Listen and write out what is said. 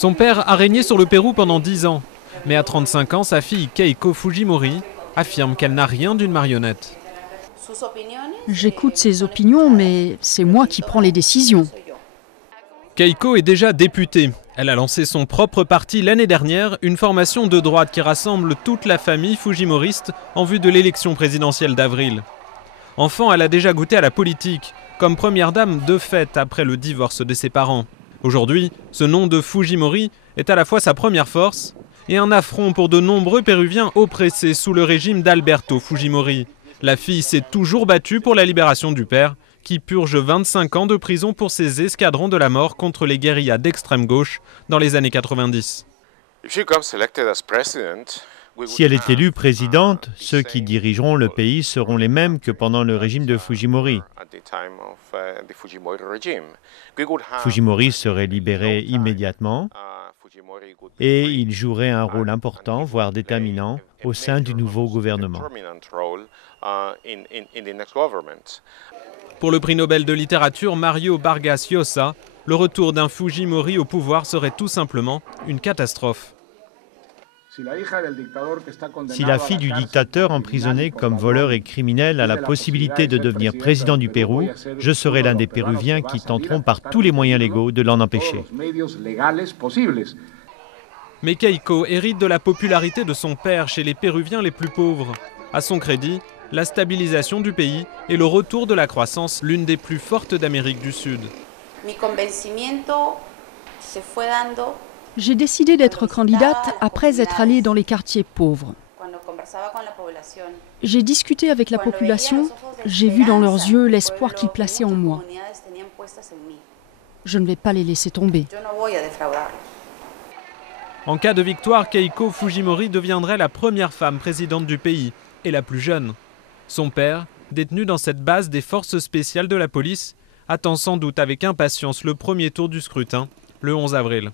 Son père a régné sur le Pérou pendant 10 ans. Mais à 35 ans, sa fille Keiko Fujimori affirme qu'elle n'a rien d'une marionnette. J'écoute ses opinions, mais c'est moi qui prends les décisions. Keiko est déjà députée. Elle a lancé son propre parti l'année dernière, une formation de droite qui rassemble toute la famille fujimoriste en vue de l'élection présidentielle d'avril. Enfant, elle a déjà goûté à la politique, comme première dame de fait après le divorce de ses parents. Aujourd'hui, ce nom de Fujimori est à la fois sa première force et un affront pour de nombreux Péruviens oppressés sous le régime d'Alberto Fujimori. La fille s'est toujours battue pour la libération du père, qui purge 25 ans de prison pour ses escadrons de la mort contre les guérillas d'extrême gauche dans les années 90. Si elle est élue présidente, ceux qui dirigeront le pays seront les mêmes que pendant le régime de Fujimori. Fujimori serait libéré immédiatement et il jouerait un rôle important, voire déterminant, au sein du nouveau gouvernement. Pour le prix Nobel de littérature Mario Vargas Llosa, le retour d'un Fujimori au pouvoir serait tout simplement une catastrophe. Si la fille du dictateur emprisonné comme voleur et criminel a la possibilité de devenir président du Pérou, je serai l'un des Péruviens qui tenteront par tous les moyens légaux de l'en empêcher. Mais Keiko hérite de la popularité de son père chez les Péruviens les plus pauvres. À son crédit, la stabilisation du pays et le retour de la croissance, l'une des plus fortes d'Amérique du Sud. J'ai décidé d'être candidate après être allée dans les quartiers pauvres. J'ai discuté avec la population, j'ai vu dans leurs yeux l'espoir qu'ils plaçaient en moi. Je ne vais pas les laisser tomber. En cas de victoire, Keiko Fujimori deviendrait la première femme présidente du pays et la plus jeune. Son père, détenu dans cette base des forces spéciales de la police, attend sans doute avec impatience le premier tour du scrutin, le 11 avril.